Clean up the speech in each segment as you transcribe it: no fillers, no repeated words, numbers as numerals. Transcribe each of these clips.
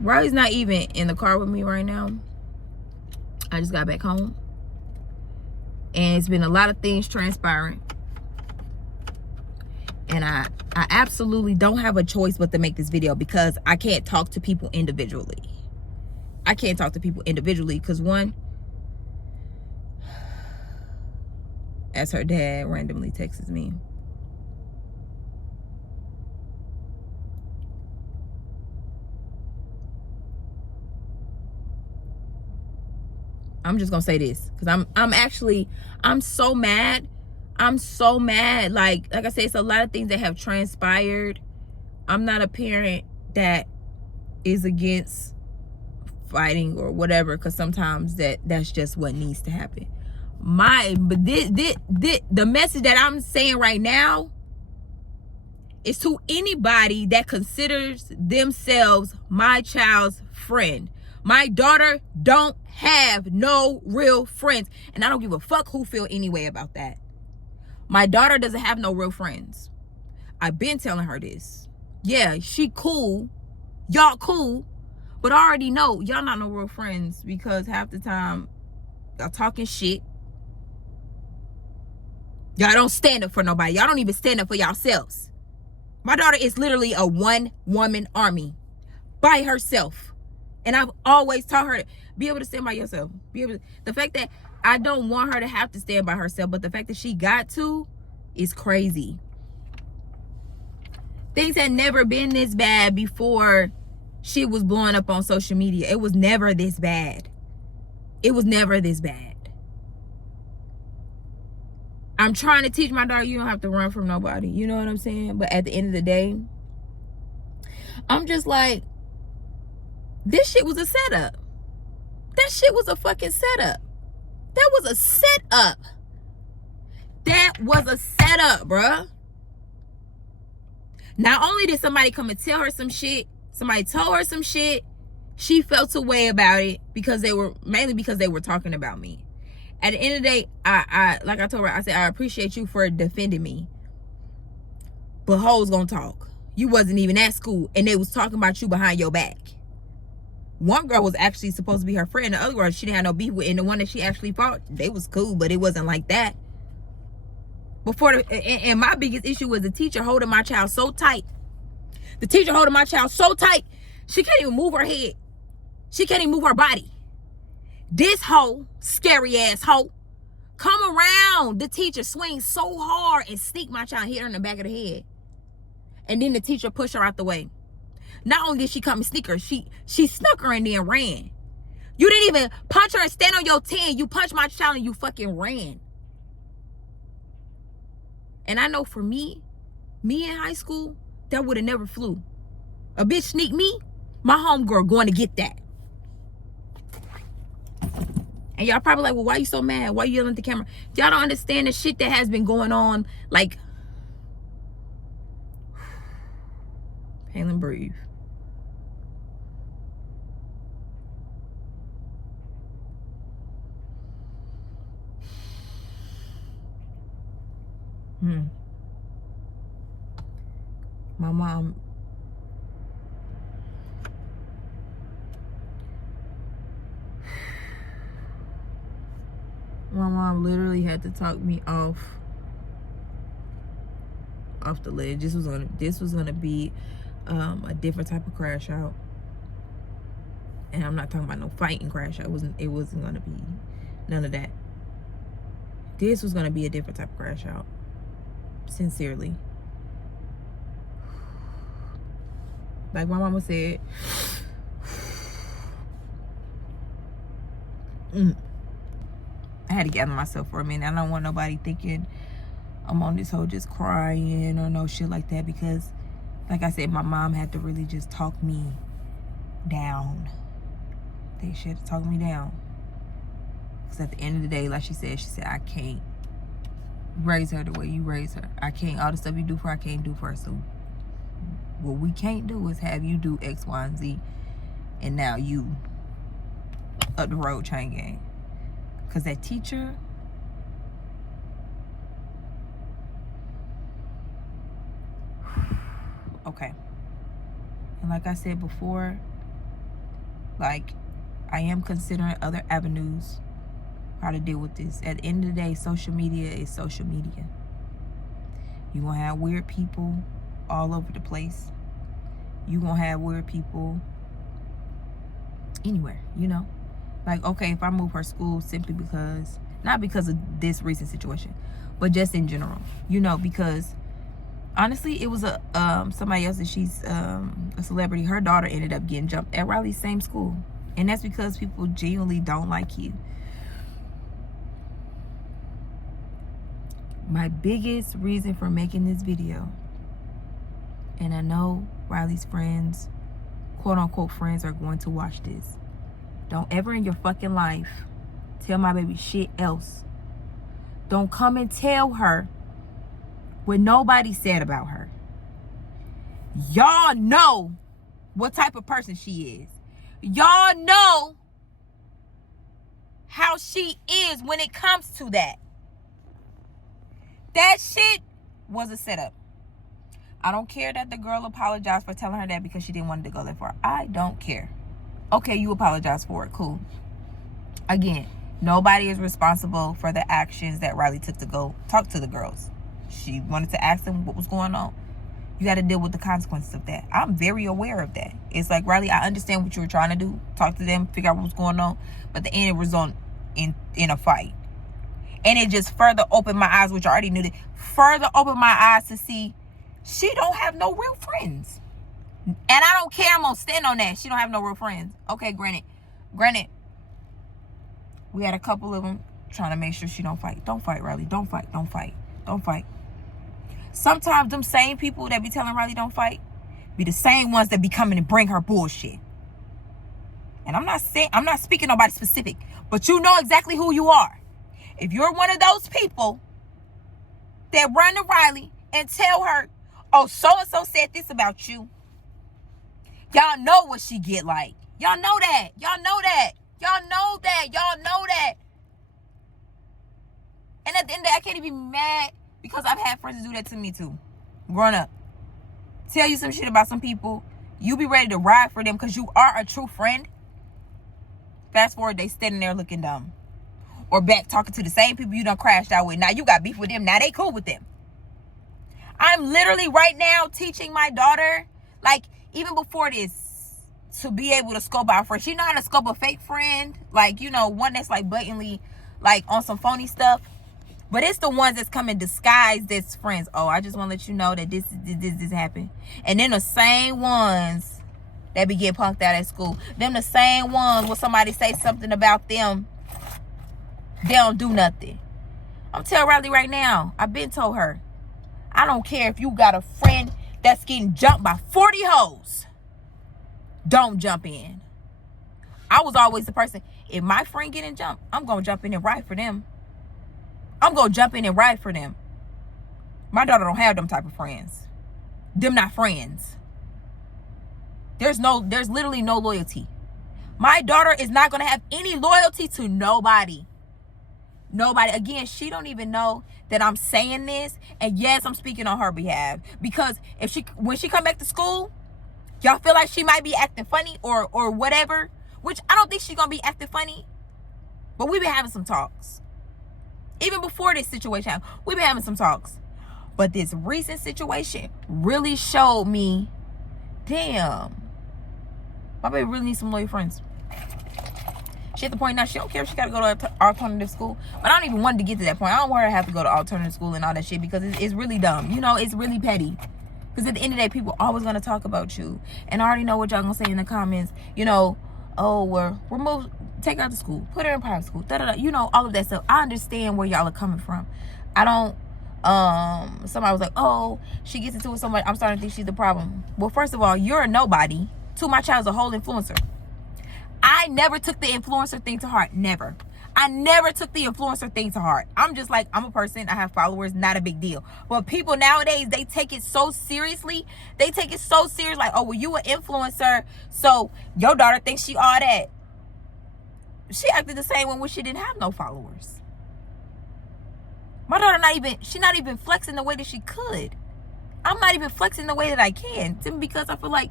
Riley's not even in the car with me right now. I just got back home. And it's been a lot of things transpiring. And I absolutely don't have a choice but to make this video because I can't talk to people individually. I can't talk to people individually because one, as her dad randomly texts me, I'm just gonna say this because I'm so mad. I'm so mad. Like I said, it's a lot of things that have transpired. I'm not a parent that is against fighting or whatever, because sometimes that's just what needs to happen. But the message that I'm saying right now is to anybody that considers themselves my child's friend. My daughter don't have no real friends, and I don't give a fuck who feel any way about that. My daughter doesn't have no real friends. I've been telling her this. Yeah, she cool, y'all cool, but I already know y'all not no real friends because half the time y'all talking shit. Y'all don't stand up for nobody. Y'all don't even stand up for yourselves. My daughter is literally a one-woman army by herself. And I've always taught her to be able to stand by yourself. The fact that I don't want her to have to stand by herself, but the fact that she got to is crazy. Things had never been this bad before she was blowing up on social media. It was never this bad. It was never this bad. I'm trying to teach my daughter you don't have to run from nobody. You know what I'm saying? But at the end of the day, I'm just like, this shit was a setup. That shit was a fucking setup. That was a setup. That was a setup, bruh. Not only did somebody come and tell her some shit, somebody told her some shit, she felt a way about it mainly because they were talking about me. At the end of the day, I like I told her, I said, I appreciate you for defending me. But hoes gonna talk. You wasn't even at school and they was talking about you behind your back. One girl was actually supposed to be her friend. The other girl, she didn't have no beef with. And the one that she actually fought, they was cool, but it wasn't like that. And my biggest issue was the teacher holding my child so tight. The teacher holding my child so tight, she can't even move her head. She can't even move her body. This hoe, scary ass hoe, come around the teacher, swing so hard and sneak my child, hit her in the back of the head. And then the teacher pushed her out the way. Not only did she come and sneak her, she snuck her and then ran. You didn't even punch her and stand on your 10. You punched my child and you fucking ran. And I know for me in high school, that would have never flew. A bitch sneak me, my homegirl going to get that. And y'all probably like, well, why you so mad? Why you yelling at the camera? Y'all don't understand the shit that has been going on. Like, Halen, breathe. My mom literally had to talk me off the ledge. This was gonna be a different type of crash out. And I'm not talking about no fighting crash out. It wasn't gonna be none of that. This was gonna be a different type of crash out. Sincerely. Like my mama said, I had to gather myself for a minute. I don't want nobody thinking I'm on this whole just crying or no shit like that, because like I said, my mom had to really just talk me down. She had to talk me down. Because at the end of the day, like she said, I can't raise her the way you raise her. I can't, all the stuff you do for her, I can't do for her. So what we can't do is have you do X, Y, and Z, and now you up the road chain gang. Because that teacher, okay. And like I said before, Like, I am considering other avenues how to deal with this. At the end of the day, social media is social media. You're going to have weird people all over the place. You're going to have weird people anywhere, you know? Like, okay, if I move her school simply because, not because of this recent situation, but just in general, you know, because honestly, it was a somebody else that she's a celebrity. Her daughter ended up getting jumped at RHYLEE's same school. And that's because people genuinely don't like you. My biggest reason for making this video, and I know RHYLEE's friends, quote unquote friends, are going to watch this. Don't ever in your fucking life tell my baby shit else. Don't come and tell her what nobody said about her. Y'all know what type of person she is. Y'all know how she is when it comes to that. That shit was a setup. I don't care that the girl apologized for telling her that because she didn't want to go that far. I don't care. Okay, you apologize for it. Cool. Again, nobody is responsible for the actions that RHYLEE took to go talk to the girls. She wanted to ask them what was going on. You got to deal with the consequences of that. I'm very aware of that. It's like, RHYLEE, I understand what you were trying to do. Talk to them, figure out what was going on. But the end result in a fight. And it just further opened my eyes, which I already knew that. Further opened my eyes to see she don't have no real friends. And I don't care. I'm going to stand on that. She don't have no real friends. Okay, granted, we had a couple of them trying to make sure she don't fight. Don't fight, RHYLEE. Don't fight. Don't fight. Don't fight. Sometimes them same people that be telling RHYLEE don't fight be the same ones that be coming and bring her bullshit. And I'm not speaking nobody specific, but you know exactly who you are. If you're one of those people that run to RHYLEE and tell her, oh, so-and-so said this about you, y'all know what she get like. Y'all know that. Y'all know that. Y'all know that. Y'all know that. And at the end of the day, I can't even be mad because I've had friends do that to me too. Growing up. Tell you some shit about some people. You be ready to ride for them because you are a true friend. Fast forward, they standing there looking dumb. Or back talking to the same people you done crashed out with. Now you got beef with them. Now they cool with them. I'm literally right now teaching my daughter, like, even before this, to be able to scope out friends. She know how to scope a fake friend. Like, you know, one that's like blatantly like on some phony stuff. But it's the ones that's come in disguised as friends. Oh, I just want to let you know that this happened. And then the same ones that be getting punked out at school. Them the same ones when somebody say something about them, they don't do nothing. I'm telling RHYLEE right now, I've been told her, I don't care if you got a friend that's getting jumped by 40 hoes. Don't jump in. I was always the person, if my friend getting jumped, I'm going to jump in and ride for them. I'm going to jump in and ride for them. My daughter don't have them type of friends. Them not friends. There's literally no loyalty. My daughter is not going to have any loyalty to nobody. Nobody. Again, she don't even know that I'm saying this. And yes, I'm speaking on her behalf. Because when she come back to school, y'all feel like she might be acting funny or whatever. Which I don't think she's going to be acting funny. But we've been having some talks. Even before this situation, we've been having some talks. But this recent situation really showed me, damn, my baby really needs some loyal friends. She at the point now, she don't care if she got to go to alternative school. But I don't even want to get to that point. I don't want her to have to go to alternative school and all that shit because it's really dumb. You know, it's really petty. Because at the end of the day, people always going to talk about you. And I already know what y'all going to say in the comments. You know, oh, well, take her out of school. Put her in private school. Da-da-da. You know, all of that stuff. I understand where y'all are coming from. I don't, somebody was like, oh, she gets into it with somebody. I'm starting to think she's the problem. Well, first of all, you're a nobody. Two, my child's a whole influencer. I never took the influencer thing to heart. Never. I never took the influencer thing to heart. I'm just like, I'm a person. I have followers. Not a big deal. But people nowadays, they take it so seriously. They take it so serious. Like, oh, well, you an influencer. So your daughter thinks she all that. She acted the same when she didn't have no followers. My daughter she's not even flexing the way that she could. I'm not even flexing the way that I can. Simply because I feel like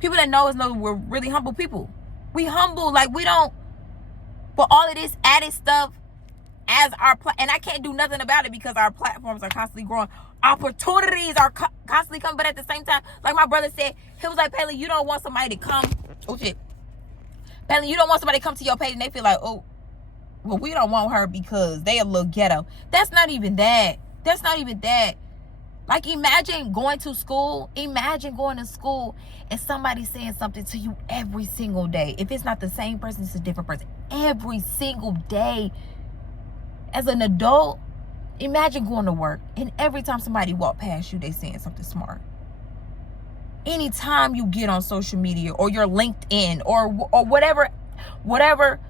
people that know us know we're really humble people. We humble. Like, we don't, but all of this added stuff as our, and I can't do nothing about it because our platforms are constantly growing. Opportunities are constantly coming, but at the same time, like my brother said, he was like, Palin, you don't want somebody to come. Oh, shit. Palin, you don't want somebody to come to your page and they feel like, oh, well, we don't want her because they a little ghetto. That's not even that. That's not even that. Like, imagine going to school. Imagine going to school and somebody saying something to you every single day. If it's not the same person, it's a different person. Every single day. As an adult, imagine going to work and every time somebody walk past you, they saying something smart. Anytime you get on social media or your LinkedIn or whatever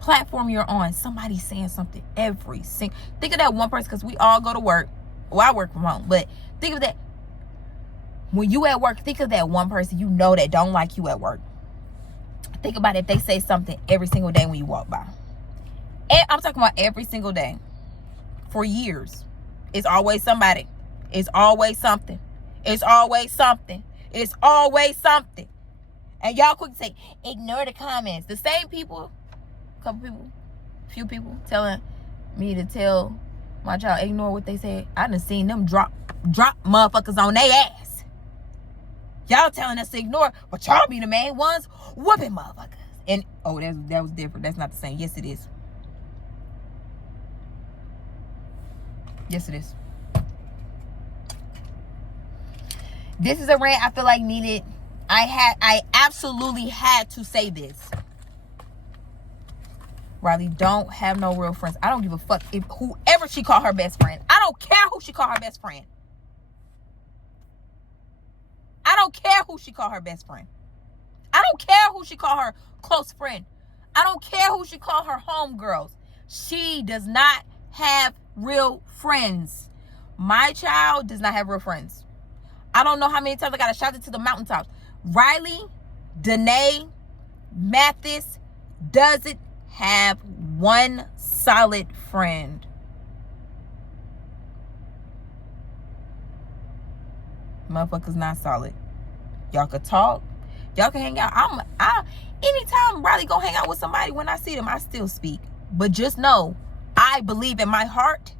platform you're on, somebody's saying something every single. Think of that one person, because we all go to work. Well, I work from home, but think of that. When you at work, think of that one person you know that don't like you at work. Think about it. They say something every single day when you walk by. And I'm talking about every single day. For years. It's always somebody. It's always something. It's always something. It's always something. And y'all quick to say, ignore the comments. The same people, few people telling me to tell my child, ignore what they said. I done seen them drop motherfuckers on their ass. Y'all telling us to ignore, but y'all be the main ones whooping motherfuckers. And, oh, that was different. That's not the same. Yes, it is. Yes, it is. This is a rant I feel like needed. I absolutely had to say this. RHYLEE don't have no real friends. I don't give a fuck if whoever she call her best friend. I don't care who she call her best friend. I don't care who she call her best friend. I don't care who she call her close friend. I don't care who she call her homegirls. She does not have real friends. My child does not have real friends. I don't know how many times I gotta shout it to the mountaintops. RHYLEE, Danae, Mathis doesn't have one solid friend. Motherfuckers not solid. Y'all could talk. Y'all can hang out. Anytime RHYLEE go hang out with somebody, when I see them, I still speak. But just know, I believe in my heart,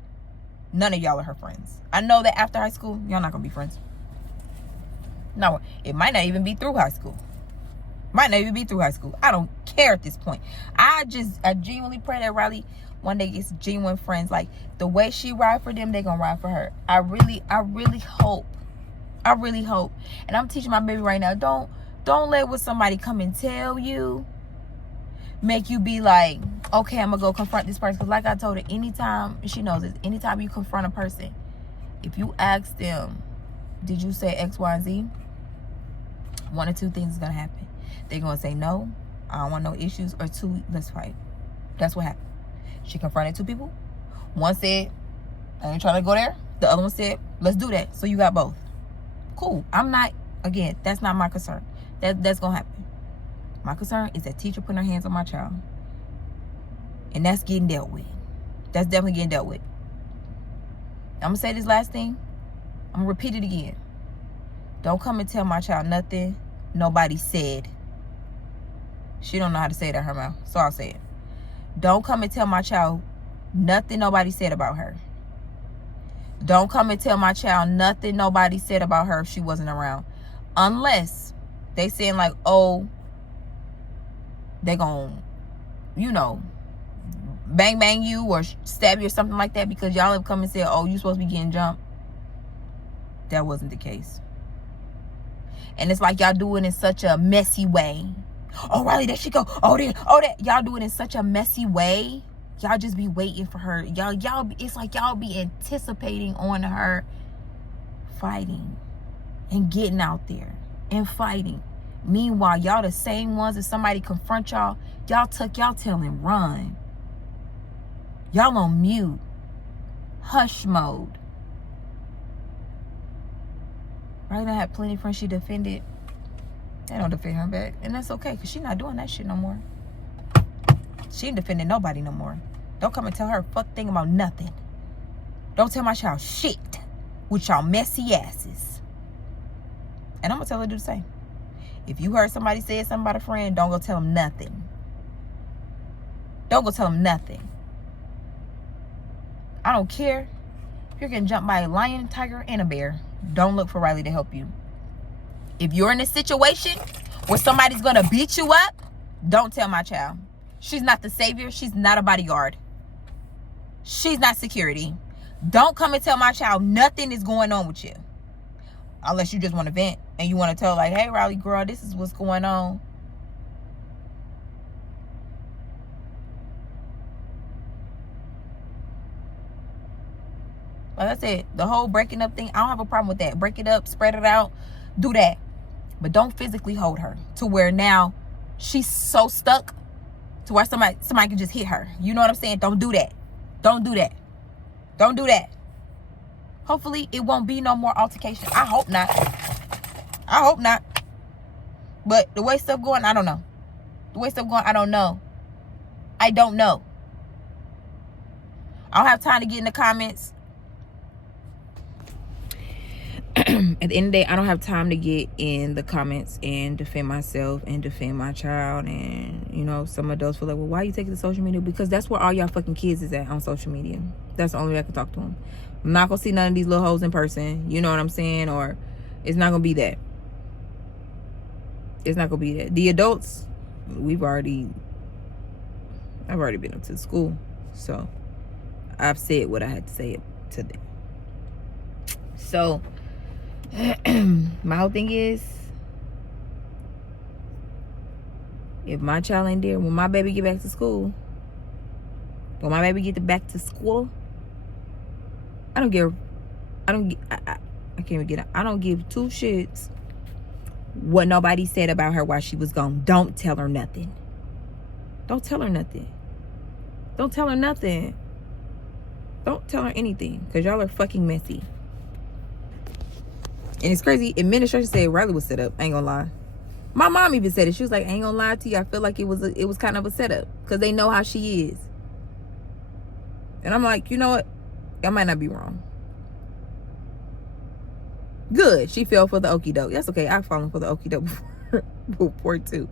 none of y'all are her friends. I know that after high school, y'all not gonna be friends. No, it might not even be through high school. Might not even be through high school. I don't care at this point. I genuinely pray that RHYLEE one day gets genuine friends. Like, the way she ride for them, they gonna ride for her. I really hope. I really hope. And I'm teaching my baby right now, don't let what somebody come and tell you make you be like, okay, I'm gonna go confront this person. Because like I told her, anytime, she knows this, anytime you confront a person, if you ask them, did you say X, Y, and Z? One or two things is gonna happen. They're gonna say, no, I don't want no issues, or two, let's fight. That's what happened. She confronted two people. One said, I ain't trying to go there. The other one said, let's do that. So you got both. Cool. I'm not, again, that's not my concern. That's gonna happen. My concern is that teacher putting her hands on my child. And that's getting dealt with. That's definitely getting dealt with. I'm gonna say this last thing. I'm gonna repeat it again. Don't come and tell my child nothing nobody said. She don't know how to say it out her mouth, so I'll say it. Don't come and tell my child nothing nobody said about her. Don't come and tell my child nothing nobody said about her if she wasn't around. Unless they saying like, oh, they gon', you know, bang bang you or stab you or something like that, because y'all have come and said, oh, you supposed to be getting jumped. That wasn't the case. And it's like y'all do it in such a messy way. Oh, RHYLEE, there she go. Oh, there, oh, that. Y'all do it in such a messy way. Y'all just be waiting for her. Y'all, it's like y'all be anticipating on her fighting and getting out there and fighting. Meanwhile, y'all the same ones, if somebody confront y'all, y'all tuck y'all tail and run. Y'all on mute. Hush mode. RHYLEE had plenty of friends she defended. They don't defend her back. And that's okay, because she not doing that shit no more. She ain't defending nobody no more. Don't come and tell her a fuck thing about nothing. Don't tell my child shit with y'all messy asses. And I'm going to tell her to do the same. If you heard somebody say something about a friend, don't go tell them nothing. Don't go tell them nothing. I don't care if you're getting jumped by a lion, tiger, and a bear. Don't look for RHYLEE to help you. If you're in a situation where somebody's going to beat you up, don't tell my child. She's not the savior. She's not a bodyguard. She's not security. Don't come and tell my child nothing is going on with you. Unless you just want to vent and you want to tell, like, hey, RHYLEE, girl, this is what's going on. Like I said, the whole breaking up thing, I don't have a problem with that. Break it up, spread it out, do that. But don't physically hold her to where now she's so stuck to where somebody can just hit her. You know what I'm saying? Don't do that. Don't do that. Don't do that. Hopefully, it won't be no more altercation. I hope not. I hope not. But the way stuff going, I don't know. The way stuff going, I don't know. I don't know. I don't have time to get in the comments. At the end of the day, I don't have time to get in the comments and defend myself and defend my child. And, you know, some adults feel like, well, why are you taking to social media? Because that's where all y'all fucking kids is at, on social media. That's the only way I can talk to them. I'm not going to see none of these little hoes in person. You know what I'm saying? Or it's not going to be that. It's not going to be that. The adults, I've already been up to school. So I've said what I had to say today. So my whole thing is, if my child ain't there when my baby get back to school, I don't give two shits what nobody said about her while she was gone. Don't tell her nothing. Don't tell her nothing. Don't tell her nothing. Don't tell her anything, because y'all are fucking messy. And it's crazy. Administration said RHYLEE was set up. I ain't gonna lie. My mom even said it. She was like, I ain't gonna lie to you. I feel like it was kind of a setup, because they know how she is. And I'm like, you know what? I might not be wrong. Good. She fell for the okie doke. That's okay. I've fallen for the okie doke before too.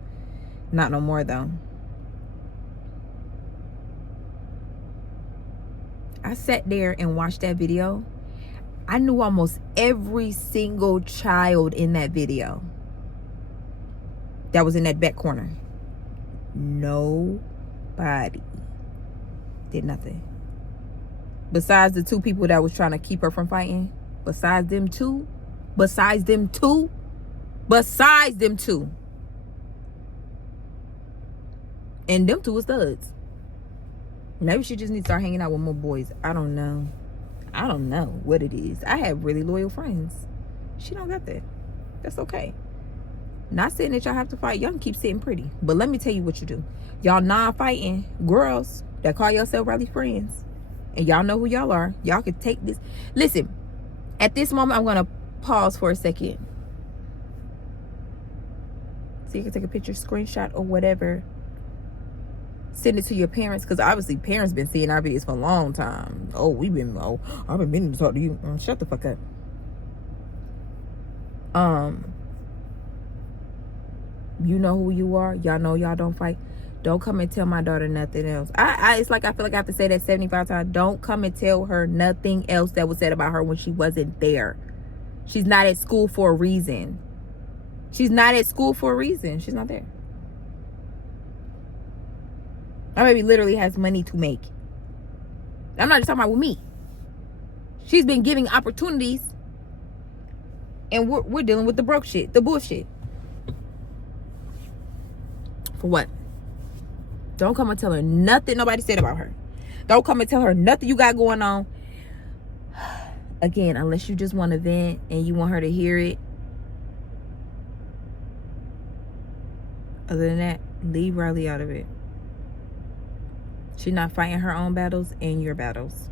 Not no more though. I sat there and watched that video. I knew almost every single child in that video that was in that back corner. Nobody did nothing. Besides the two people that was trying to keep her from fighting. Besides them two. And them two was thugs. Maybe she just needs to start hanging out with more boys. I don't know what it is. I have really loyal friends. She don't got that. That's okay. Not saying that y'all have to fight. Y'all can keep sitting pretty. But let me tell you what you do. Y'all non-fighting girls that call yourself RHYLEE friends, and y'all know who y'all are. Y'all can take this. Listen, at this moment, I'm going to pause for a second. So you can take a picture, screenshot, or whatever. Send it to your parents, because obviously parents been seeing our videos for a long time. I've been meaning to talk to you. Shut the fuck up. You know who you are. Y'all know y'all don't fight. Don't come and tell my daughter nothing else. It's like I feel like I have to say that 75 times. Don't come and tell her nothing else that was said about her when she wasn't there. She's not at school for a reason. She's not there. My baby literally has money to make. I'm not just talking about with me. She's been giving opportunities, and we're dealing with the broke shit, the bullshit. For what? Don't come and tell her nothing nobody said about her. Don't come and tell her nothing you got going on. Again, unless you just want to vent and you want her to hear it. Other than that, leave RHYLEE out of it. She's not fighting her own battles and your battles.